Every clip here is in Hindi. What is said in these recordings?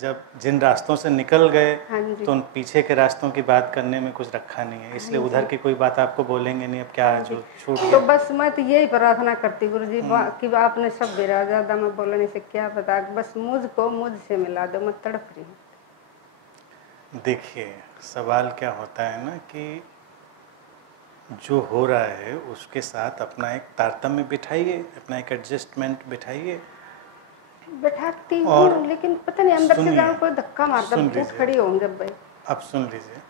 जब जिन रास्तों से निकल गए हाँ जी। तो उन पीछे के रास्तों की बात करने में कुछ रखा नहीं है, इसलिए उधर की कोई बात आपको बोलेंगे नहीं। अब क्या जो छूट तो गया। बस मैं तो यही प्रार्थना करती गुरु जी कि आपने सब बेरा ज़्यादा मैं बोलने से क्या पता, बस मुझको मुझसे मिला दो, मैं तड़प रही हूँ। देखिए सवाल क्या होता है ना कि जो हो रहा है उसके साथ अपना एक तारतम्य बिठाइए, अपना एक एडजस्टमेंट बिठाइए। बैठाती और हूँ लेकिन पता नहीं अंदर से सुनिए, जाऊँ कोई धक्का मारता, सुन उठ लीजिए, खड़ी हूँ जब भाई। अब सुन लीजिए,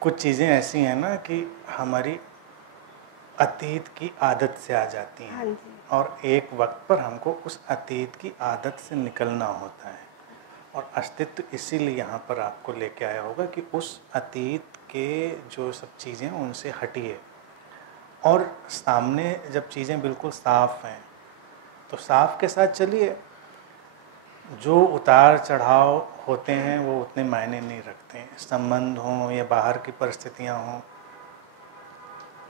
कुछ चीज़ें ऐसी हैं ना कि हमारी अतीत की आदत से आ जाती हाँ हैं जी। और एक वक्त पर हमको उस अतीत की आदत से निकलना होता है। और अस्तित्व इसीलिए यहाँ पर आपको लेके आया होगा कि उस अतीत के जो सब चीज़ें उनसे हटिए और सामने जब चीज़ें बिल्कुल साफ़ हैं तो साफ़ के साथ चलिए। जो उतार चढ़ाव होते हैं वो उतने मायने नहीं रखते हैं, संबंध हों या बाहर की परिस्थितियाँ हों,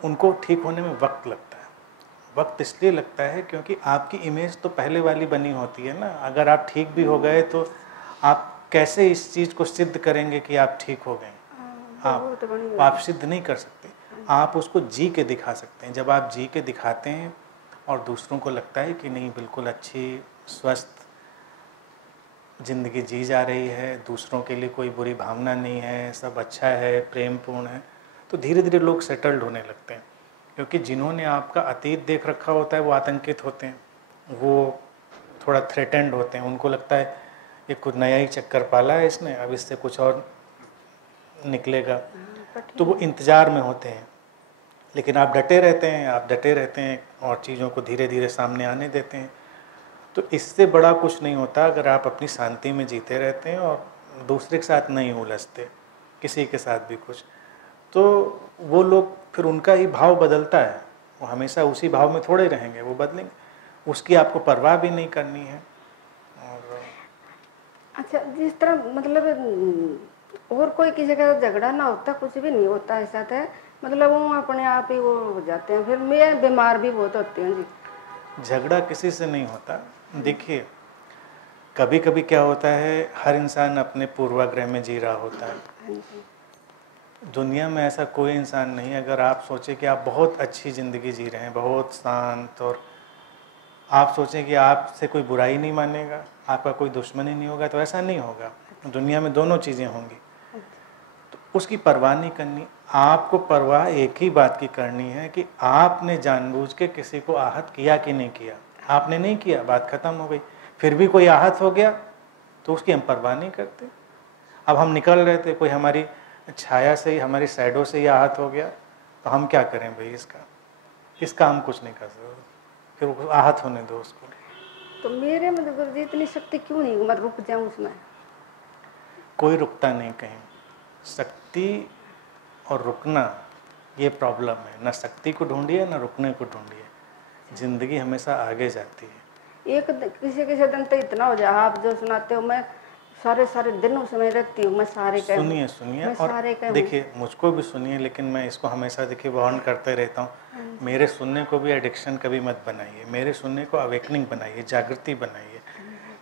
उनको ठीक होने में वक्त लगता है। वक्त इसलिए लगता है क्योंकि आपकी इमेज तो पहले वाली बनी होती है ना। अगर आप ठीक भी हो गए तो आप कैसे इस चीज़ को सिद्ध करेंगे कि आप ठीक हो गए? आप सिद्ध नहीं कर सकते। आप उसको जी के दिखा सकते हैं। जब आप जी के दिखाते हैं और दूसरों को लगता है कि नहीं बिल्कुल अच्छी स्वस्थ ज़िंदगी जी जा रही है, दूसरों के लिए कोई बुरी भावना नहीं है, सब अच्छा है, प्रेमपूर्ण है, तो धीरे धीरे लोग सेटल्ड होने लगते हैं। क्योंकि जिन्होंने आपका अतीत देख रखा होता है वो आतंकित होते हैं, वो थोड़ा थ्रेटेंड होते हैं। उनको लगता है ये कुछ नया ही चक्कर पाला है इसने, अब इससे कुछ और निकलेगा, तो वो इंतज़ार में होते हैं। लेकिन आप डटे रहते हैं, आप डटे रहते हैं और चीज़ों को धीरे धीरे सामने आने देते हैं। तो इससे बड़ा कुछ नहीं होता अगर आप अपनी शांति में जीते रहते हैं और दूसरे के साथ नहीं उलझते, किसी के साथ भी कुछ, तो वो लोग फिर उनका ही भाव बदलता है। वो हमेशा उसी भाव में थोड़े रहेंगे, वो बदलेंगे, उसकी आपको परवाह भी नहीं करनी है। और अच्छा, जिस तरह मतलब और कोई किसी का झगड़ा ना होता, कुछ भी नहीं होता ऐसा था, मतलब वो अपने आप ही वो हो जाते हैं। फिर मैं बीमार भी बहुत होती हूँ जी। झगड़ा किसी से नहीं होता। देखिए कभी कभी क्या होता है, हर इंसान अपने पूर्वाग्रह में जी रहा होता है। हाँ जी। दुनिया में ऐसा कोई इंसान नहीं, अगर आप सोचें कि आप बहुत अच्छी ज़िंदगी जी रहे हैं, बहुत शांत, और आप सोचें कि आपसे कोई बुराई नहीं मानेगा, आपका कोई दुश्मनी नहीं होगा, तो ऐसा नहीं होगा। दुनिया में दोनों चीज़ें होंगी, तो उसकी परवाह नहीं करनी। आपको परवाह एक ही बात की करनी है कि आपने जानबूझ के किसी को आहत किया कि नहीं किया। आपने नहीं किया, बात ख़त्म हो गई। फिर भी कोई आहत हो गया तो उसकी हम परवाह नहीं करते। अब हम निकल रहे थे, कोई हमारी छाया से ही, हमारी साइडों से ही आहत हो गया, तो हम क्या करें भाई? इसका हम कुछ नहीं कर सकते, फिर आहत होने दो उसको। तो मेरे में गुरु जी इतनी शक्ति क्यों नहीं, मैं रुक जाऊँ उसमें? कोई रुकता नहीं कहीं। शक्ति और रुकना ये प्रॉब्लम है। ना शक्ति को ढूंढिए ना रुकने को ढूंढिए, ज़िंदगी हमेशा आगे जाती है। एक किसी दिन तो इतना हो जाए, आप जो सुनाते हो मैं सारे सारे दिन उसमें रहती हूँ। मैं सारे सुनिए सुनिए, और देखिए मुझको भी सुनिए, लेकिन मैं इसको हमेशा देखिए वार्न करते रहता हूँ। मेरे सुनने को भी एडिक्शन कभी मत बनाइए, मेरे सुनने को अवेकनिंग बनाइए, जागृति बनाइए।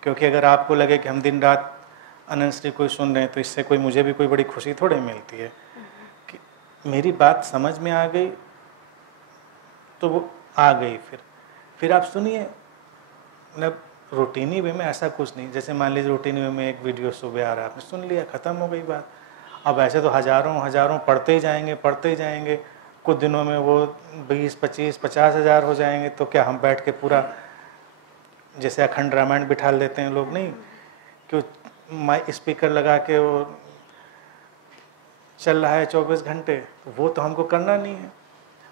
क्योंकि अगर आपको लगे कि हम दिन रात अनंत श्री कोई सुन रहे हैं तो इससे कोई, मुझे भी कोई बड़ी खुशी थोड़ी मिलती है। कि मेरी बात समझ में आ गई तो वो आ गई, फिर आप सुनिए। मतलब रूटीनी वे में ऐसा कुछ नहीं, जैसे मान लीजिए रूटीनी वे में एक वीडियो सुबह आ रहा है, आपने सुन लिया, ख़त्म हो गई बात। अब ऐसे तो हज़ारों पढ़ते ही जाएंगे, कुछ दिनों में वो 20, 25, 50 हज़ार हो जाएंगे। तो क्या हम बैठ के पूरा जैसे अखंड रामायण बिठा लेते हैं लोग? नहीं, क्यों माइक स्पीकर लगा के वो चल रहा है 24 घंटे, तो वो तो हमको करना नहीं है।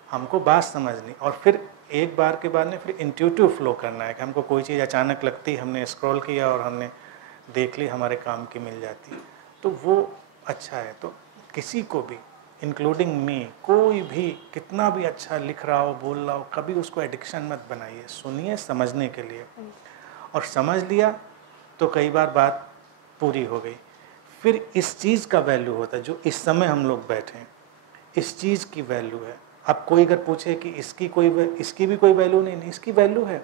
हमको बात समझनी, और फिर एक बार के बाद में फिर इंट्यूटिव फ्लो करना है कि हमको कोई चीज़ अचानक लगती, हमने स्क्रॉल किया और हमने देख ली, हमारे काम की मिल जाती है, तो वो अच्छा है। तो किसी को भी, इंक्लूडिंग मी, कोई भी कितना भी अच्छा लिख रहा हो, बोल रहा हो, कभी उसको एडिक्शन मत बनाइए। सुनिए समझने के लिए, और समझ लिया तो कई बार बात पूरी हो गई। फिर इस चीज़ का वैल्यू होता है, जो इस समय हम लोग बैठे हैं, इस चीज़ की वैल्यू है। अब कोई अगर पूछे कि इसकी भी कोई वैल्यू नहीं, इसकी वैल्यू है।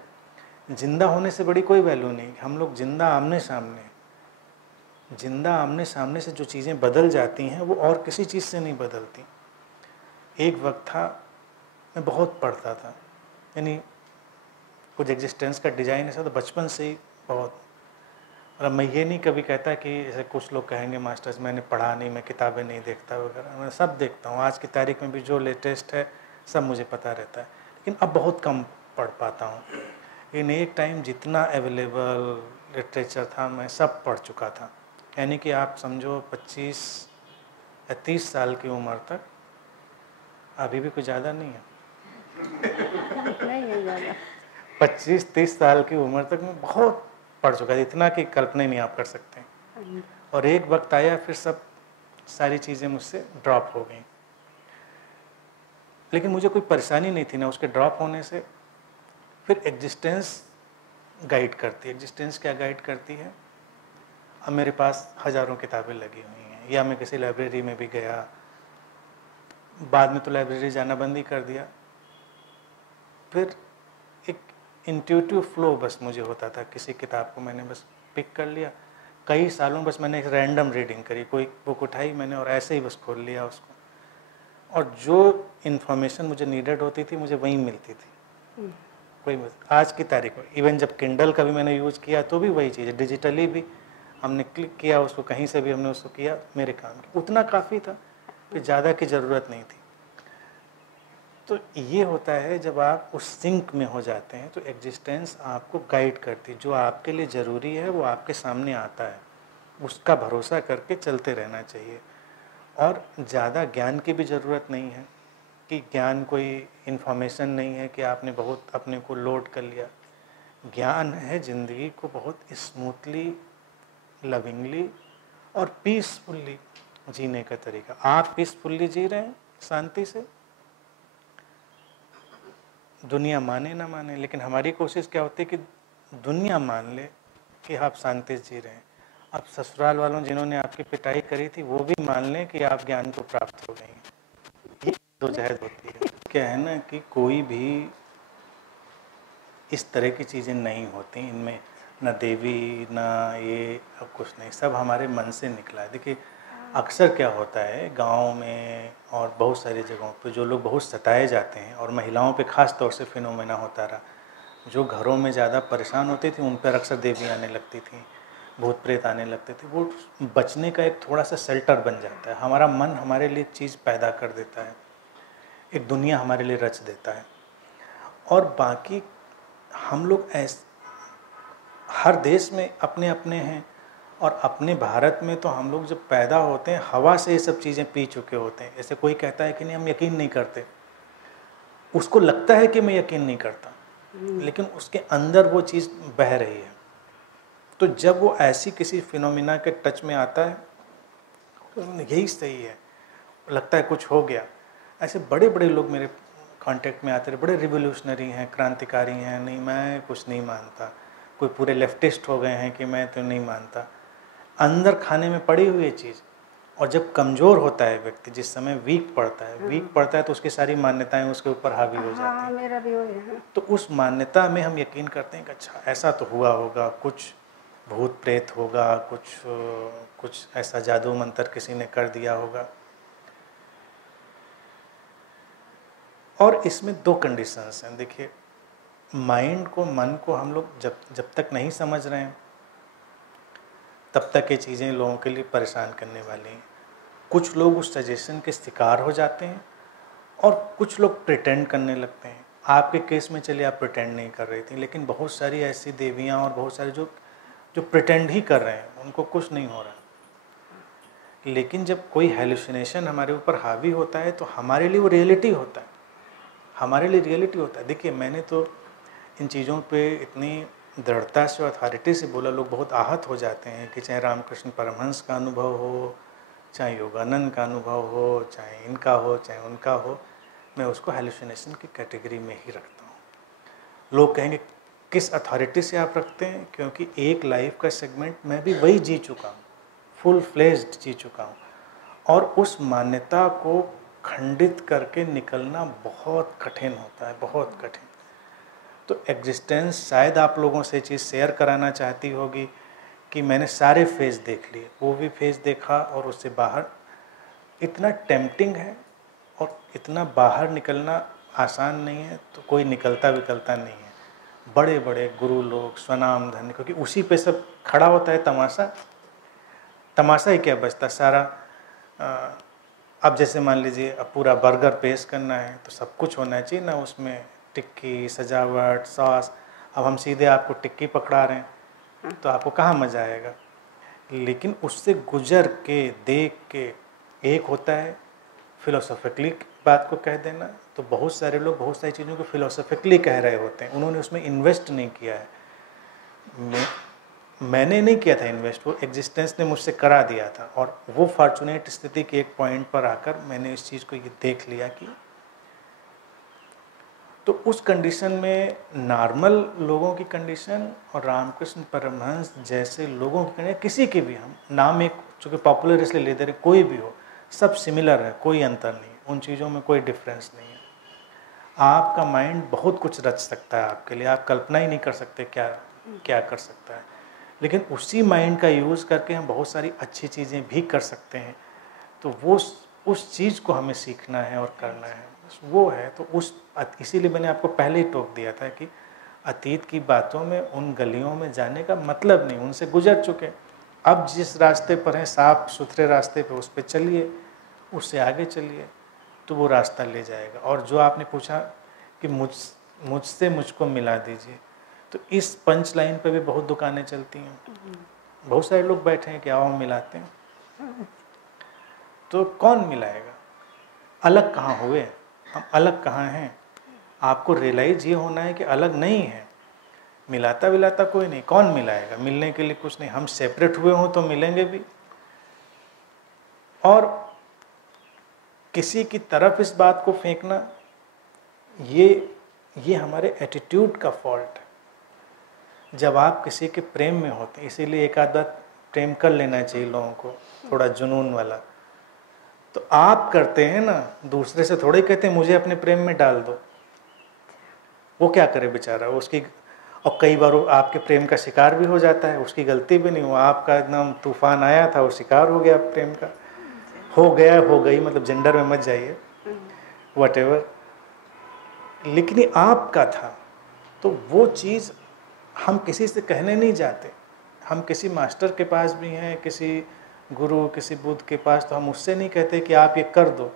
जिंदा होने से बड़ी कोई वैल्यू नहीं। हम लोग जिंदा आमने सामने से जो चीज़ें बदल जाती हैं वो और किसी चीज़ से नहीं बदलती। एक वक्त था मैं बहुत पढ़ता था, यानी कुछ एग्जिस्टेंस का डिज़ाइन ऐसा तो बचपन से ही बहुत। और मैं ये नहीं कभी कहता कि जैसे कुछ लोग कहेंगे मास्टर्स मैंने पढ़ा नहीं, मैं किताबें नहीं देखता वगैरह, मैं सब देखता हूँ। आज की तारीख में भी जो लेटेस्ट है सब मुझे पता रहता है, लेकिन अब बहुत कम पढ़ पाता हूँ। इन एक टाइम जितना अवेलेबल लिटरेचर था मैं सब पढ़ चुका था। यानी कि आप समझो 25 या 30 साल की उम्र तक, अभी भी कुछ ज़्यादा नहीं है, नहीं है ज़्यादा, 25-30 साल की उम्र तक मैं बहुत पढ़ चुका था, इतना कि कल्पना ही नहीं आप कर सकते। और एक वक्त आया फिर सब सारी चीज़ें मुझसे ड्रॉप हो गई, लेकिन मुझे कोई परेशानी नहीं थी ना उसके ड्रॉप होने से। फिर एग्जिस्टेंस गाइड करती है। एग्जिस्टेंस क्या गाइड करती है? अब मेरे पास हज़ारों किताबें लगी हुई हैं, या मैं किसी लाइब्रेरी में भी गया, बाद में तो लाइब्रेरी जाना बंद ही कर दिया। फिर एक इंट्यूटिव फ्लो बस मुझे होता था, किसी किताब को मैंने बस पिक कर लिया, कई सालों बस मैंने एक रैंडम रीडिंग करी, कोई बुक उठाई मैंने और ऐसे ही बस खोल लिया उसको, और जो इन्फॉर्मेशन मुझे नीडेड होती थी मुझे वहीं मिलती थी। कोई आज की तारीख में इवन जब किंडल का भी मैंने यूज़ किया तो भी वही चीज़ है, डिजिटली भी हमने क्लिक किया उसको, कहीं से भी हमने उसको किया, मेरे काम की उतना काफ़ी था, फिर ज़्यादा की ज़रूरत नहीं थी। तो ये होता है जब आप उस सिंक में हो जाते हैं तो एग्जिस्टेंस आपको गाइड करती है, जो आपके लिए ज़रूरी है वो आपके सामने आता है, उसका भरोसा करके चलते रहना चाहिए। और ज़्यादा ज्ञान की भी ज़रूरत नहीं है कि ज्ञान कोई इन्फॉर्मेशन नहीं है कि आपने बहुत अपने को लोड कर लिया। ज्ञान है ज़िंदगी को बहुत स्मूथली, लविंगली और पीसफुल्ली जीने का तरीका। आप पीसफुल्ली जी रहे हैं शांति से, दुनिया माने ना माने, लेकिन हमारी कोशिश क्या होती है कि दुनिया मान ले कि आप शांति से जी रहे हैं। अब ससुराल वालों जिन्होंने आपकी पिटाई करी थी वो भी मान लें कि आप ज्ञान को प्राप्त हो गई हैं। ये जद्दोजहद होती है। क्या है ना कि कोई भी इस तरह की चीज़ें नहीं होती, इनमें न देवी ना ये अब कुछ नहीं, सब हमारे मन से निकला है। देखिए अक्सर क्या होता है गाँव में और बहुत सारी जगहों पे जो लोग बहुत सताए जाते हैं, और महिलाओं पे ख़ास तौर से फिनोमेना होता रहा, जो घरों में ज़्यादा परेशान होती थी उन पर अक्सर देवी आने लगती थी, भूत प्रेत आने लगते थे। वो बचने का एक थोड़ा सा शेल्टर बन जाता है। हमारा मन हमारे लिए चीज़ पैदा कर देता है, एक दुनिया हमारे लिए रच देता है। और बाकी हम लोग हर देश में अपने अपने हैं, और अपने भारत में तो हम लोग जब पैदा होते हैं हवा से ये सब चीज़ें पी चुके होते हैं। ऐसे कोई कहता है कि नहीं हम यकीन नहीं करते, उसको लगता है कि मैं यकीन नहीं करता, लेकिन उसके अंदर वो चीज़ बह रही है। तो जब वो ऐसी किसी फिनोमिना के टच में आता है तो यही सही है, लगता है कुछ हो गया। ऐसे बड़े बड़े लोग मेरे कांटेक्ट में आते रहे, बड़े रिवोल्यूशनरी हैं, क्रांतिकारी हैं, नहीं मैं कुछ नहीं मानता। कोई पूरे लेफ्टिस्ट हो गए हैं कि मैं तो नहीं मानता। अंदर खाने में पड़ी हुई है चीज़। और जब कमज़ोर होता है व्यक्ति, जिस समय वीक पड़ता है तो उसकी सारी मान्यताएं उसके ऊपर हावी हो जाती हैं। मेरा भी वही है। तो उस मान्यता में हम यकीन करते हैं कि अच्छा ऐसा तो हुआ होगा, कुछ भूत प्रेत होगा, कुछ ऐसा जादू मंत्र किसी ने कर दिया होगा। और इसमें दो कंडीशंस हैं। देखिए माइंड को, मन को हम लोग जब तक नहीं समझ रहे हैं तब तक ये चीज़ें लोगों के लिए परेशान करने वाली हैं। कुछ लोग उस सजेशन के शिकार हो जाते हैं और कुछ लोग प्रिटेंड करने लगते हैं। आपके केस में चलिए आप प्रिटेंड नहीं कर रही थी, लेकिन बहुत सारी ऐसी देवियाँ और बहुत सारे जो प्रिटेंड ही कर रहे हैं, उनको कुछ नहीं हो रहा। लेकिन जब कोई हेलुसिनेशन हमारे ऊपर हावी होता है तो हमारे लिए वो रियलिटी होता है, हमारे लिए रियलिटी होता है। देखिए मैंने तो इन चीज़ों पे इतनी दृढ़ता से और अथॉरिटी से बोला, लोग बहुत आहत हो जाते हैं कि चाहे रामकृष्ण परमहंस का अनुभव हो, चाहे योगानंद का अनुभव हो, चाहे इनका हो, चाहे उनका हो, मैं उसको हेलुसिनेशन की कैटेगरी में ही रखता हूँ। लोग कहेंगे किस अथॉरिटी से आप रखते हैं? क्योंकि एक लाइफ का सेगमेंट मैं भी वही जी चुका हूँ, फुल फ्लेज्ड जी चुका हूँ, और उस मान्यता को खंडित करके निकलना बहुत कठिन होता है, बहुत कठिन। तो एग्जिस्टेंस शायद आप लोगों से चीज़ शेयर कराना चाहती होगी कि मैंने सारे फेज देख लिए, वो भी फेज देखा और उससे बाहर इतना टेम्पटिंग है और इतना बाहर निकलना आसान नहीं है, तो कोई निकलता विकलता नहीं है। बड़े बड़े गुरु लोग, स्वनाम धन्य, क्योंकि उसी पे सब खड़ा होता है तमाशा। तमाशा ही क्या बचता सारा। अब जैसे मान लीजिए अब पूरा बर्गर पेश करना है तो सब कुछ होना चाहिए ना, उसमें टिक्की, सजावट, सॉस। अब हम सीधे आपको टिक्की पकड़ा रहे हैं तो आपको कहाँ मज़ा आएगा। लेकिन उससे गुजर के, देख के, एक होता है फिलोसॉफिकली बात को कह देना। तो बहुत सारे लोग बहुत सारी चीज़ों को फिलोसॉफिकली कह रहे होते हैं, उन्होंने उसमें इन्वेस्ट नहीं किया है। मैंने नहीं किया था इन्वेस्ट, वो एग्जिस्टेंस ने मुझसे करा दिया था। और वो फॉर्चुनेट स्थिति के एक पॉइंट पर आकर मैंने इस चीज़ को ये देख लिया कि तो उस कंडीशन में नॉर्मल लोगों की कंडीशन और रामकृष्ण परमहंस जैसे लोगों की कंडीशन, किसी की भी, हम नाम एक चूँकि पॉपुलर इसलिए लेते रहे, कोई भी हो, सब सिमिलर है, कोई अंतर नहीं, उन चीज़ों में कोई डिफरेंस नहीं है। आपका माइंड बहुत कुछ रच सकता है आपके लिए, आप कल्पना ही नहीं कर सकते क्या क्या कर सकता है। लेकिन उसी माइंड का यूज़ करके हम बहुत सारी अच्छी चीज़ें भी कर सकते हैं। तो वो उस चीज़ को हमें सीखना है और करना है, बस वो है। तो इसीलिए मैंने आपको पहले ही टोक दिया था कि अतीत की बातों में, उन गलियों में जाने का मतलब नहीं, उनसे गुजर चुके। अब जिस रास्ते पर हैं, साफ सुथरे रास्ते पे, उस पर चलिए, उससे आगे चलिए, तो वो रास्ता ले जाएगा। और जो आपने पूछा कि मुझसे मुझको मिला दीजिए, तो इस पंच लाइन पे भी बहुत दुकानें चलती हैं, बहुत सारे लोग बैठे हैं कि आओ हम मिलाते हैं। तो कौन मिलाएगा? अलग कहाँ हुए हम, अलग कहाँ हैं? आपको रियलाइज ये होना है कि अलग नहीं है। मिलाता विलाता कोई नहीं, कौन मिलाएगा? मिलने के लिए कुछ नहीं। हम सेपरेट हुए हों तो मिलेंगे भी। और किसी की तरफ इस बात को फेंकना, ये हमारे एटीट्यूड का फॉल्ट है। जब आप किसी के प्रेम में होते हैं, इसीलिए एक आध बार प्रेम कर लेना चाहिए लोगों को, थोड़ा जुनून वाला। तो आप करते हैं ना, दूसरे से थोड़े कहते हैं मुझे अपने प्रेम में डाल दो। वो क्या करे बेचारा, उसकी, और कई बार वो आपके प्रेम का शिकार भी हो जाता है, उसकी गलती भी नहीं, वो आपका एकदम तूफान आया था, वो शिकार हो गया प्रेम का। हो गया, हो गई, मतलब जेंडर में मत जाइए, व्हाटएवर, लेकिन ये आपका था। तो वो चीज़ हम किसी से कहने नहीं जाते। हम किसी मास्टर के पास भी हैं, किसी गुरु, किसी बुद्ध के पास, तो हम उससे नहीं कहते कि आप ये कर दो।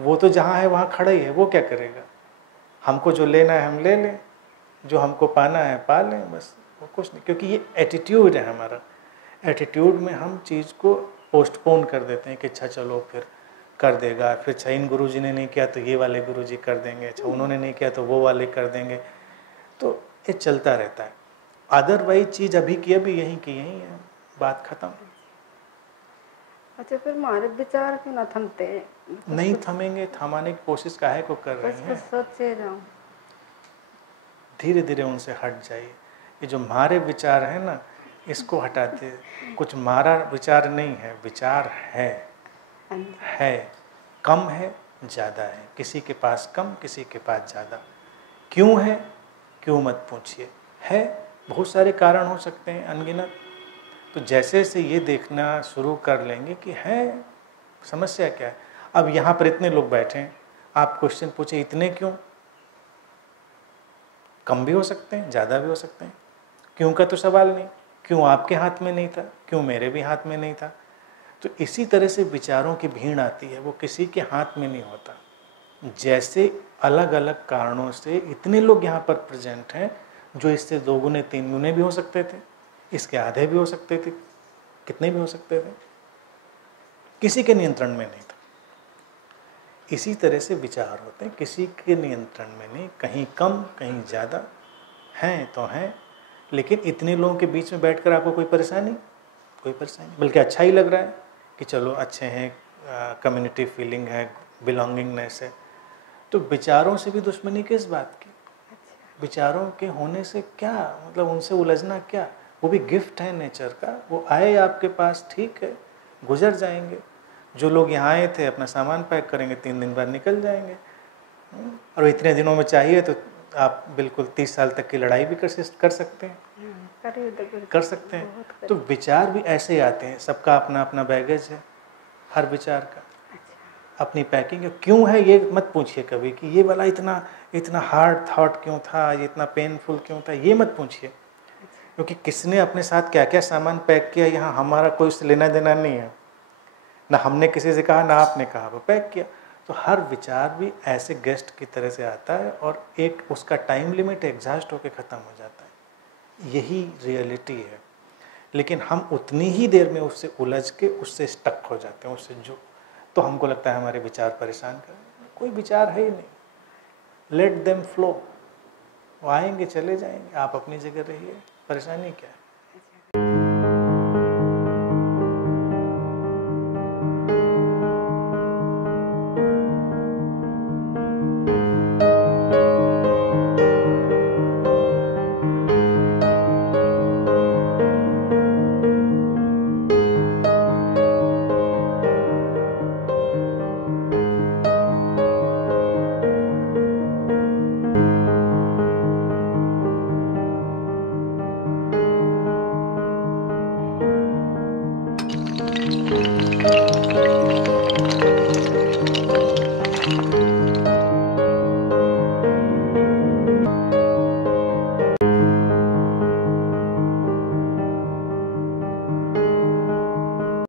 वो तो जहाँ है वहाँ खड़ा ही है, वो क्या करेगा? हमको जो लेना है हम ले लें, जो हमको पाना है पा लें, बस, वो कुछ नहीं। क्योंकि ये एटीट्यूड है हमारा। एटीट्यूड में हम चीज़ को पोस्टपोन कर देते हैं कि अच्छा चलो फिर कर देगा, फिर अच्छा इन गुरुजी ने नहीं किया तो ये वाले गुरुजी कर देंगे, अच्छा उन्होंने नहीं किया तो वो वाले कर देंगे। तो ये चलता रहता है। अदरवाइज चीज़ अभी की अभी, यहीं की यहीं है, बात खत्म। अच्छा, फिर हमारे विचार क्यों ना थमते? नहीं थमेंगे, थमाने की कोशिश काहे को कर रहे हैं? सोचे जाऊं, धीरे धीरे उनसे हट जाइए। ये जो मारे विचार है ना, इसको हटाते। कुछ मारा विचार नहीं है, विचार है, कम है, ज़्यादा है, किसी के पास कम, किसी के पास ज़्यादा। क्यों है, क्यों मत पूछिए, है, बहुत सारे कारण हो सकते हैं, अनगिनत। तो जैसे जैसे ये देखना शुरू कर लेंगे कि है, समस्या क्या है। अब यहाँ पर इतने लोग बैठे हैं, आप क्वेश्चन पूछे इतने क्यों? कम भी हो सकते हैं, ज़्यादा भी हो सकते हैं। क्यों का तो सवाल नहीं। क्यों आपके हाथ में नहीं था, क्यों मेरे भी हाथ में नहीं था। तो इसी तरह से विचारों की भीड़ आती है, वो किसी के हाथ में नहीं होता। जैसे अलग अलग कारणों से इतने लोग यहाँ पर प्रेजेंट हैं, जो इससे 2 गुने 3 गुने भी हो सकते थे, इसके आधे भी हो सकते थे, कितने भी हो सकते थे, किसी के नियंत्रण में नहीं था। इसी तरह से विचार होते हैं, किसी के नियंत्रण में नहीं, कहीं कम कहीं ज़्यादा हैं तो हैं। लेकिन इतने लोगों के बीच में बैठकर आपको कोई परेशानी, बल्कि अच्छा ही लग रहा है कि चलो अच्छे हैं, कम्युनिटी फीलिंग है, बिलोंगिंगनेस है। तो विचारों से भी दुश्मनी किस बात की? विचारों के होने से क्या मतलब, उनसे उलझना क्या? वो भी गिफ्ट है नेचर का। वो आए आपके पास, ठीक है, गुजर जाएंगे। जो लोग यहाँ आए थे अपना सामान पैक करेंगे, 3 दिन बाद निकल जाएंगे। और इतने दिनों में चाहिए तो आप बिल्कुल 30 साल तक की लड़ाई भी कर सकते हैं, कर सकते हैं। तो विचार भी ऐसे ही आते हैं, सबका अपना अपना बैगेज है, हर विचार का अपनी पैकिंग है। क्यों है ये मत पूछिए कभी कि ये वाला इतना हार्ड थॉट क्यों था, ये इतना पेनफुल क्यों था, ये मत पूछिए, क्योंकि किसने अपने साथ क्या क्या सामान पैक किया यहाँ हमारा कोई उससे लेना देना नहीं है, ना हमने किसी से कहा ना आपने कहा, वो पैक किया। तो हर विचार भी ऐसे गेस्ट की तरह से आता है और एक उसका टाइम लिमिट एग्जॉस्ट होकर ख़त्म हो जाता है, यही रियलिटी है। लेकिन हम उतनी ही देर में उससे उलझ के उससे स्टक हो जाते हैं, उससे जो, तो हमको लगता है हमारे विचार परेशान कर रहे हैं। कोई विचार है ही नहीं, लेट देम फ्लो, वो आएंगे चले जाएंगे, आप अपनी जगह रहिए, परेशानी क्या है।